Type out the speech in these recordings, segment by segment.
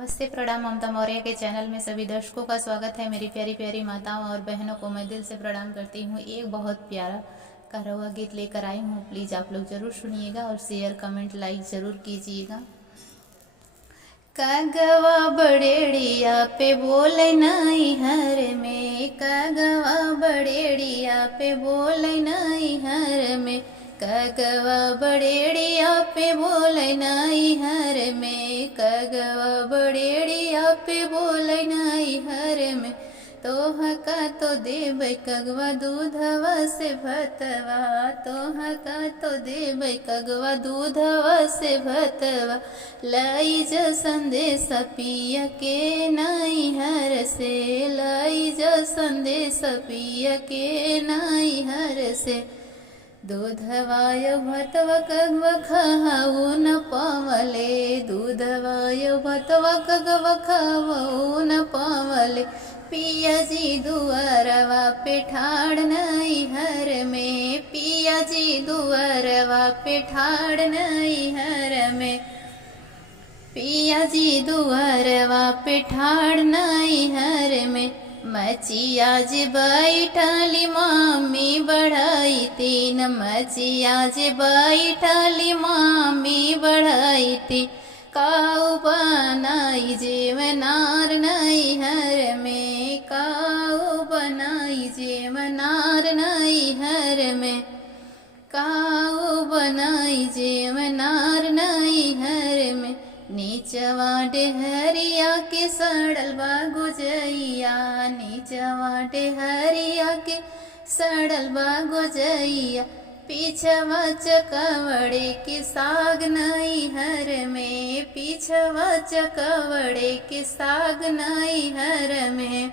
नमस्ते, प्रणाम। ममता मौर्य के चैनल में सभी दर्शकों का स्वागत है। मेरी प्यारी प्यारी माताओं और बहनों को मैं दिल से प्रणाम करती हूँ। एक बहुत प्यारा कारवा गीत लेकर आई हूँ, प्लीज़ आप लोग ज़रूर सुनिएगा और शेयर कमेंट लाइक ज़रूर कीजिएगा। कागवा बड़ेड़िया पे बोले नाई हर में, कागवा बड़ेड़िया पे बोले नाई हर में, कागवा बड़ेड़िया पे बोले नाई हर में, कागवा बड़ेड़िया पे बोले नाई हर में। तोहा का तो देबै कगवा दूधवा से भतवा, तोहा का तो देबै कगवा दूधवा से भतवा। लाई जो संदेश पिया के नाई हर से, लाई जो संदेश पिया के नाई हर से। दूधवाय भतवा कगवा खाऊ न पावले, दूधवाय भतवा कगवा खाऊ न पावले। पिया जी दुआरवा पे ठाड़ नाई हर में, पिया जी दुआरवा पे ठाड़ नाई हर में, पिया जी दुआरवा पे ठाड़ नाई हर में। मचिया जे बैठली मामी बढ़ाई तीन, मचिया जे बैठली मामी बढ़ाई ती। काऊ बनाई जेवनार नाई हर में, काऊ बनाई जेवनार नाई हर में, काऊ बनाई जेवनार नाई हर में। नीचवा डेहरिया के सड़ल बा गुजैया, नीचवा डेहरिया के सड़ल बा गुजैया। पीछवा चकवड़े के साग नाई हर में, पीछवा चकवड़े के साग नाई हर में।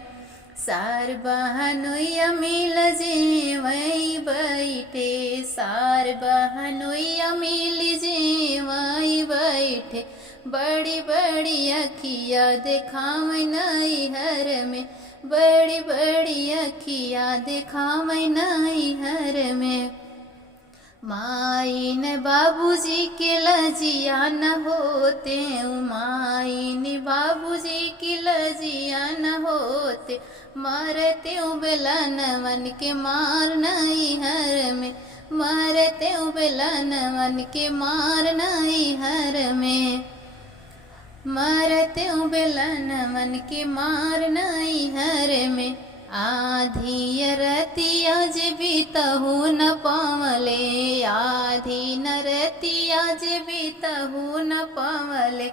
सार बहनोइया मिल जे वही बैठे, सार बहनोइया मिल जे वही बैठे। बड़ी बड़ी अखिया देखाव नाई हर में, बड़ी बड़ी अखिया देखाव नाई हर में। माई ने बाबूजी के लजिया न होते, माई ने बाबूजी की लजिया न होते। मारते बेलन मन के मार नाई हर में, मारते बेलन मन के मार नाई हर में, मारते बेलन मन के मार नाई हर में। आधी रतिया जे बीतहु न पावले, आधी न रतिया जे बीतहु न पावले।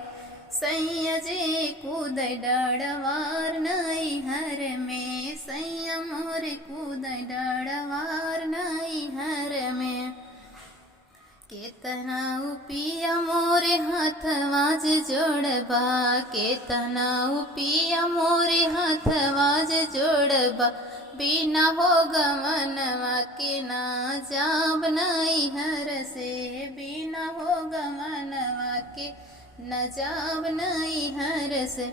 सैया जे कूद डड़वार नाई हर में, सैया मोर कूद डड़वार नाई हर में। केतना उपिया मोरे हाथवा जे जोड़बा, केतना उपिया मोरे हाथवा जे जोड़बा। बिना हो गमनवा के ना जाब नाई हर से, बिना हो गमनवा के न जाब नाई हर से।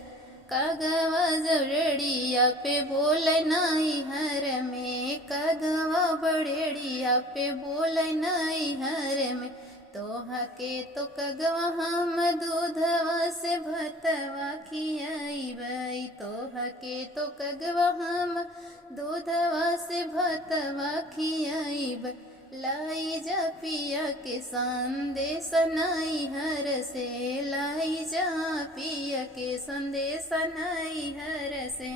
कगवा बड़ेड़िया पे बोले नाई हर में, कगवा बड़ेड़िया पे बोले नाई हर में। तोहा के तो कगवा हम दूधवा से भतवा खियाइबै, तोहा के तो कगवा हम दूधवा से भतवा खियाइबै। लाई जा पिया के संदेश नाई हर से, लाई जा पिया के संदेश नाई हर से।